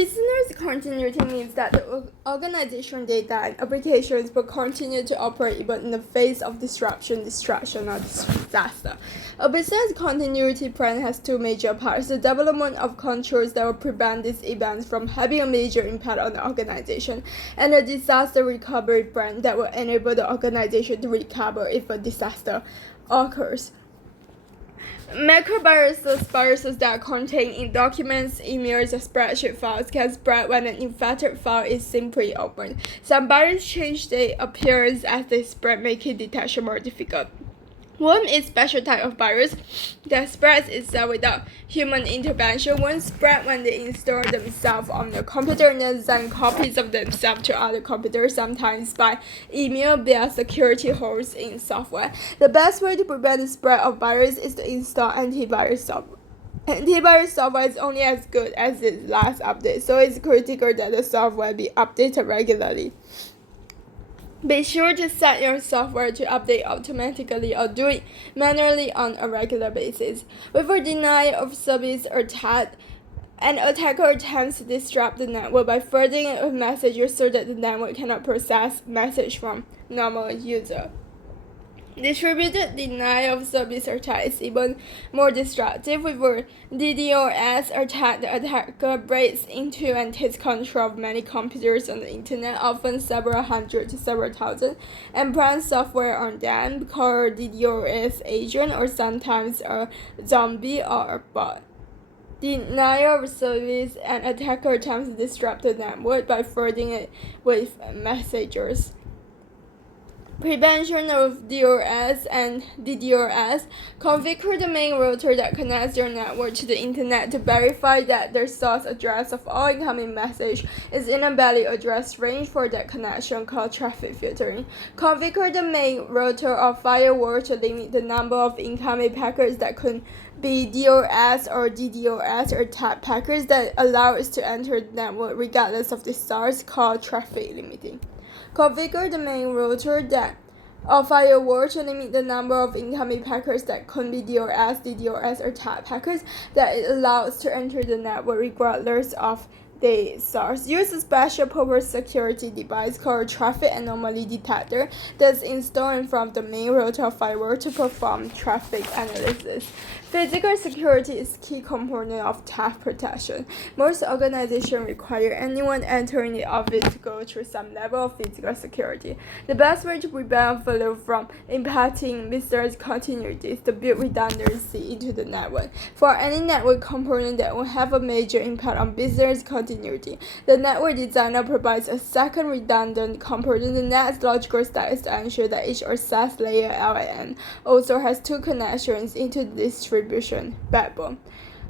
Business continuity means that the organization data and applications will continue to operate even in the face of disruption, destruction, or disaster. A business continuity plan has two major parts: the development of controls that will prevent these events from having a major impact on the organization, and a disaster recovery plan that will enable the organization to recover if a disaster occurs. Macroviruses, viruses that contain in documents, emails, or spreadsheet files can spread when an infected file is simply opened. Some viruses change their appearance as they spread, making detection more difficult. Worm is a special type of virus that spreads itself without human intervention. Worms spread when they install themselves on the computer and then send copies of themselves to other computers, sometimes by email via security holes in software. The best way to prevent the spread of virus is to install antivirus software. Antivirus software is only as good as its last update, so it's critical that the software be updated regularly. Be sure to set your software to update automatically or do it manually on a regular basis. With a denial of service attack, an attacker attempts to disrupt the network by forwarding a message so that the network cannot process message from normal user. Distributed denial of service attack is even more destructive. With a DDoS attack, the attacker breaks into and takes control of many computers on the internet, often several hundred to several thousand, and plants software on them, called DDoS agent, or sometimes a zombie or a bot. Denial of service: an attacker attempts to disrupt the network by forwarding it with messengers. Prevention of DOS and DDoS: configure the main router that connects your network to the internet to verify that the source address of all incoming message is in a valid address range for that connection, called traffic filtering. Configure the main router or firewall to limit the number of incoming packets that could be DOS or DDoS attack packets that allow us to enter the network regardless of the source, called traffic limiting. Configure the main router or firewall to limit the number of incoming packets that could be DOS, DDoS attack packets that it allows to enter the network regardless of the source. Use a special purpose security device called traffic anomaly detector that's installed from the main router or firewall to perform traffic analysis. Physical security is a key component of theft protection. Most organizations require anyone entering the office to go through some level of physical security. The best way to prevent failure from impacting business continuity is to build redundancy into the network. For any network component that will have a major impact on business continuity, the network designer provides a second redundant component. The next logical step is to ensure that each access layer LAN also has two connections into the distribution backbone.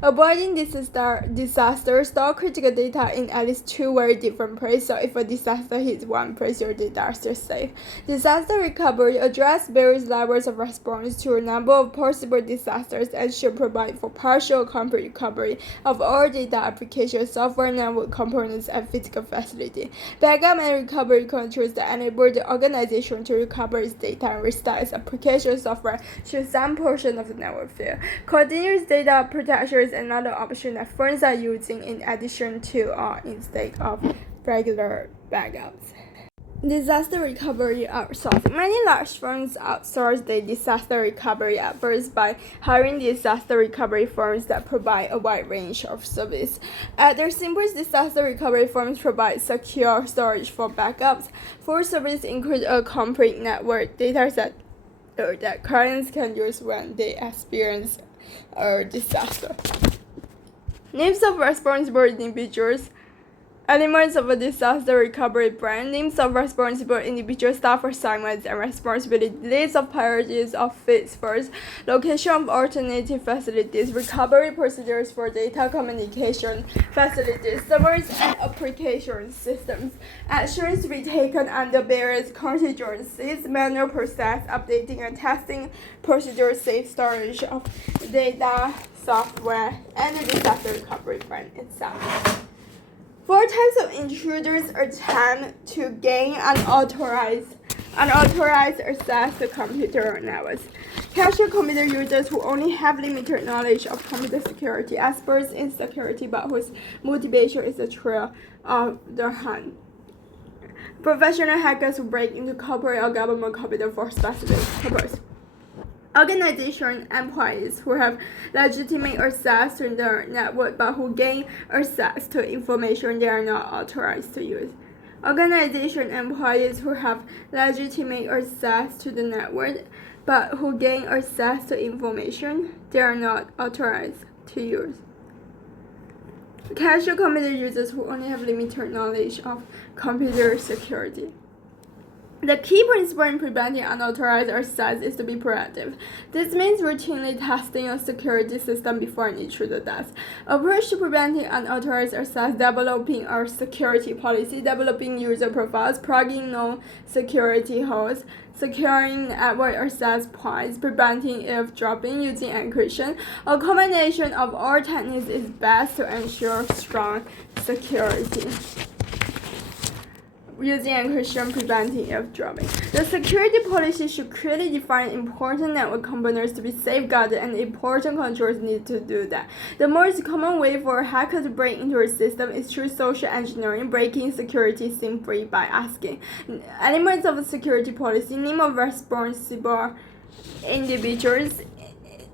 Avoiding disaster: store critical data in at least two very different places, so if a disaster hits one place, your data is safe. Disaster recovery: address various levels of response to a number of possible disasters and should provide for partial or complete recovery of all data, application, software, network components, and physical facility. Backup and recovery controls that enable the organization to recover its data and restart its application software should some portion of the network fail. Continuous data protection is another option that firms are using in addition to or instead of regular backups. Disaster recovery outsourcing: many large firms outsource their disaster recovery efforts by hiring disaster recovery firms that provide a wide range of service. At their simplest, disaster recovery firms provide secure storage for backups. Full service include a complete network dataset that clients can use when they experience a disaster. Names of responsible individuals: elements of a disaster recovery plan, names of responsible individual, staff assignments and responsibility, list of priorities of fits first, location of alternative facilities, recovery procedures for data communication facilities, servers and application systems, actions to be taken under various contingencies, manual process, updating and testing procedures, safe storage of data, software, and the disaster recovery plan itself. 4 types of intruders attempt to gain unauthorized unauthorized access to computer networks. Casual computer users who only have limited knowledge of computer security, experts in security, but whose motivation is the trail of the hunt. Professional hackers who break into corporate or government computer for specific purpose. Organization employees who have legitimate access to the network but who gain access to information they are not authorized to use. Organization employees who have legitimate access to the network but who gain access to information they are not authorized to use. Casual computer users who only have limited knowledge of computer security. The key principle in preventing unauthorized access is to be proactive. This means routinely testing a security system before an intruder does. Approach to preventing unauthorized access: developing a security policy, developing user profiles, plugging known security holes, securing network access points, preventing eavesdropping using encryption. A combination of all techniques is best to ensure strong security. Using encryption, preventing eavesdropping. The security policy should clearly define important network components to be safeguarded, and important controls need to do that. The most common way for a hacker to break into a system is through social engineering, breaking security simply by asking elements of a security policy, name of responsible individuals,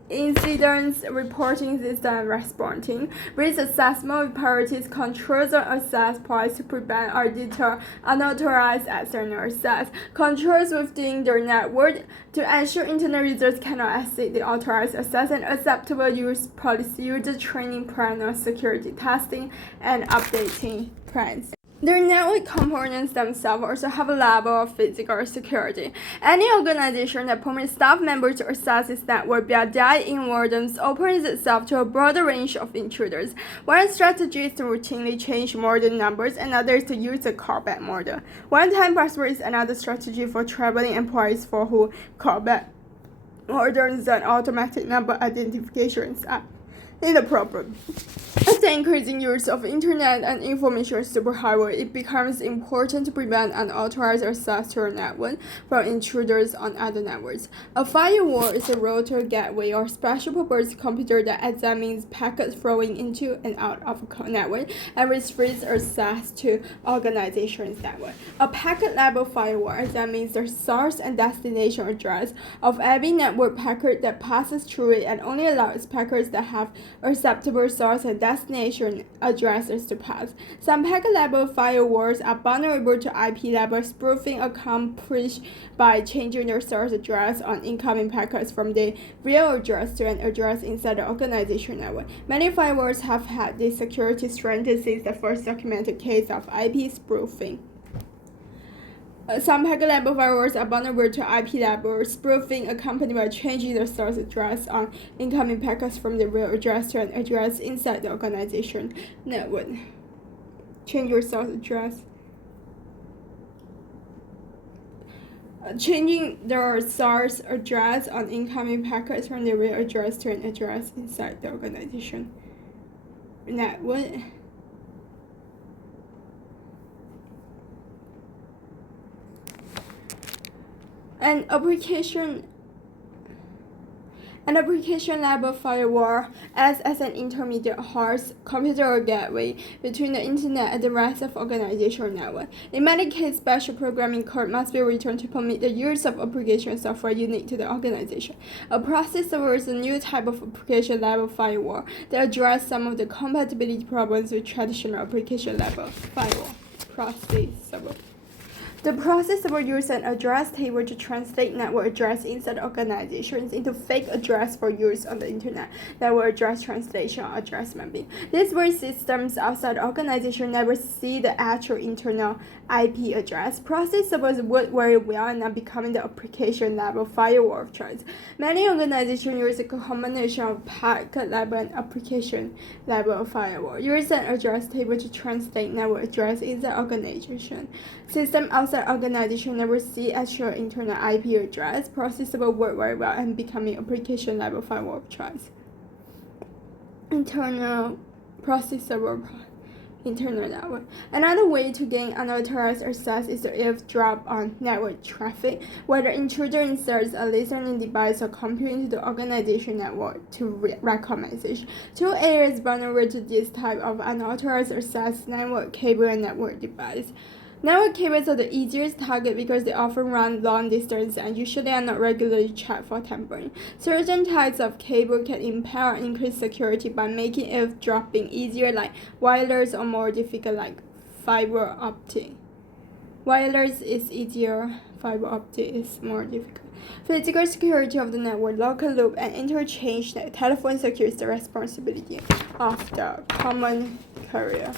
incidents reporting system and responding, risk assessment with priorities, controls on access points to prevent or deter unauthorized external access, controls within the network to ensure internet users cannot exceed the authorized access, and acceptable use policy, user training plan on security testing, and updating plans. The network components themselves also have a level of physical security. Any organization that permits staff members to access its network via die-in wardens opens itself to a broader range of intruders. One strategy is to routinely change modem numbers, another is to use the callback model. One-time password is another strategy for traveling employees for who callback models and automatic number identifications are inappropriate. As the increasing use of internet and information superhighway, it becomes important to prevent unauthorized access to a network from intruders on other networks. A firewall is a router, gateway, or special-purpose computer that examines packets flowing into and out of a network and restricts access to organization's network. A packet-level firewall examines the source and destination address of every network packet that passes through it and only allows packets that have acceptable source and destination addresses to pass. Some packet-level firewalls are vulnerable to IP-level spoofing, accomplished by changing their source address on incoming packets from the real address to an address inside the organization network. Many firewalls have had this security strengthened since the first documented case of IP spoofing. Some packet-level firewalls are vulnerable to IP-level spoofing, accompanied by changing the source address on incoming packets from the real address to an address inside the organization network. Change your source address. Changing the source address on incoming packets from the real address to an address inside the organization network. An application level firewall acts as an intermediate host, computer, or gateway between the internet and the rest of organizational network. In many cases, special programming code must be written to permit the use of application software unique to the organization. A process server is a new type of application level firewall that addresses some of the compatibility problems with traditional application level firewall. Process server. The process server uses an address table to translate network address inside organizations into fake address for use on the internet. Network address translation or address mapping. These way systems outside the organization never see the actual internal IP address. Process servers work very well and are becoming the application level firewall of choice. Many organizations use a combination of packet level and application level firewall. Use an address table to translate network address inside organization. System outside organization never see actual internal IP address. Process server work very well and becoming application level firewall of choice. Internal process server internal network. Another way to gain unauthorized access is to eavesdrop on network traffic, where the intruder inserts a listening device or computer into the organization network to record message. Two areas vulnerable to this type of unauthorized access: network cable and network device. Network cables are the easiest target because they often run long distance and usually are not regularly checked for tampering. Certain types of cable can impair or increase security by making eavesdropping easier, like wireless, or more difficult, like fiber optic. Wireless is easier, fiber optic is more difficult. Physical security of the network, local loop, and interchange telephone security is the responsibility of the common carrier.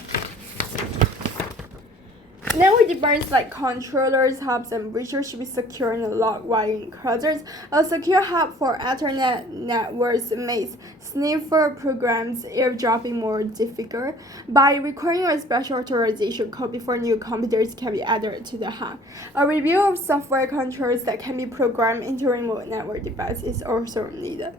Network devices like controllers, hubs, and bridges should be secure in a locked wiring enclosures. A secure hub for Ethernet networks makes sniffer programs eavesdropping more difficult by requiring a special authorization code before new computers can be added to the hub. A review of software controls that can be programmed into remote network devices is also needed.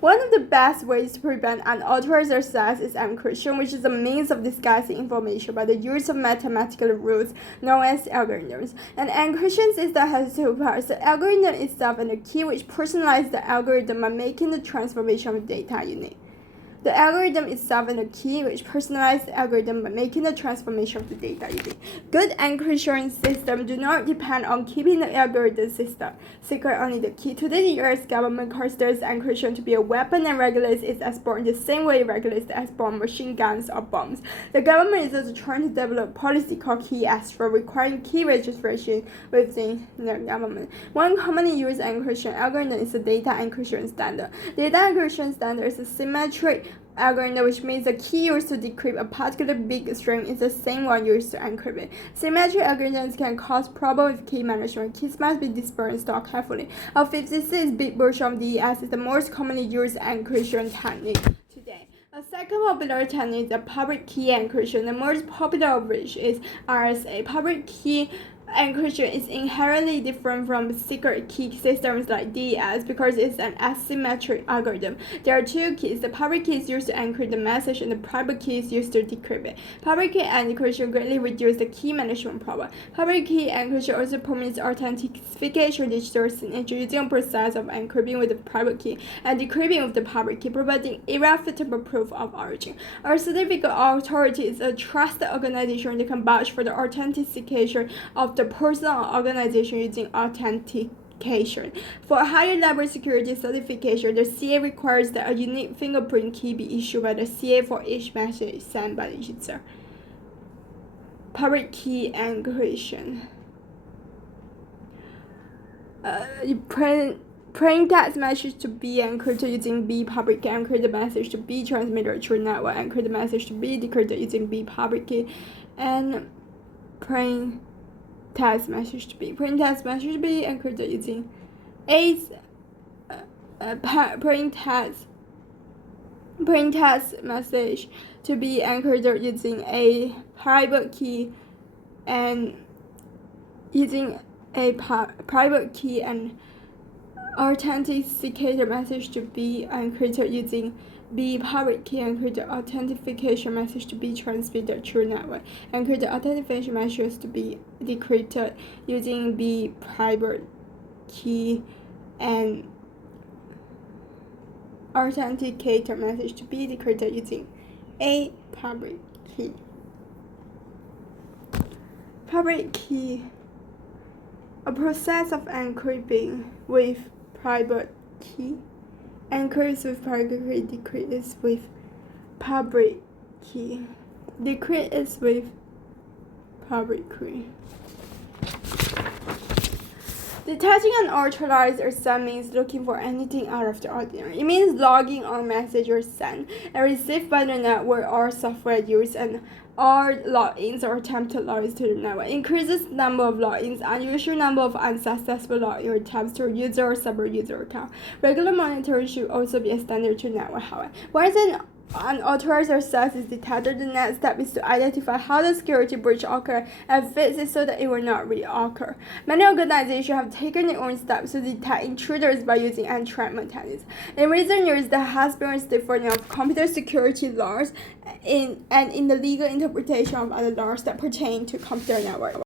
One of the best ways to prevent unauthorized access is encryption, which is a means of disguising information by the use of mathematical rules known as algorithms. An encryption system has two parts: the algorithm itself and the key, which personalizes the algorithm by making the transformation of data unique. The algorithm itself and the key, which personalize the algorithm by making the transformation of the data unique. Good encryption systems do not depend on keeping the algorithm system secret, only the key. Today, the U.S. government considers encryption to be a weapon and regulates its export in the same way it regulates the export of machine guns or bombs. The government is also trying to develop a policy called Key Extra, requiring key registration within the government. One commonly used encryption algorithm is the data encryption standard. Data encryption standard is a symmetric algorithm, which means the key used to decrypt a particular big string is the same one used to encrypt it. Symmetric algorithms can cause problems with key management. Keys must be dispersed and stored carefully. A 56-bit version of DES is the most commonly used encryption technique today. A second popular technique is the public key encryption, the most popular of which is RSA. Public key encryption is inherently different from secret key systems like DES because it's an asymmetric algorithm. There are two keys. The public key is used to encrypt the message, and the private key is used to decrypt it. Public key encryption greatly reduces the key management problem. Public key encryption also permits authentication digital signature using a process of encrypting with the private key and decrypting with the public key, providing irrefutable proof of origin. A certificate authority is a trusted organization that can vouch for the authentication of the person or organization using authentication. For higher level security certification, the CA requires that a unique fingerprint key be issued by the CA for each message sent by the user. Public key encryption. Print text message to be encrypted using B public key, encrypt the message to be transmitted through network, encrypt the message to be decrypted using B public key, and print text message to be encrypted using print text message to be encrypted using a private key and authenticated message to be encrypted using B public key, encrypt the authentication message to be transmitted through network, encrypt the authentication message to be decrypted using B private key, and authenticator message to be decrypted using A public key. Public key, a process of encrypting with private key. Encrypts with private key, decrypt is with public key. Decrypt is with public key. Detecting unauthorized access means looking for anything out of the ordinary. It means logging on messages sent and received by the network or software used, and all logins or attempted logins to the network. Increases number of logins, unusual number of unsuccessful login attempts to user or super user account. Regular monitoring should also be extended to network, however. Once an unauthorized access is detected, the next step is to identify how the security breach occurred and fix it so that it will not reoccur. Many organizations have taken their own steps to detect intruders by using entrapment techniques. In recent years, there has been a stiffening of computer security laws and in the legal interpretation of other laws that pertain to computer networks.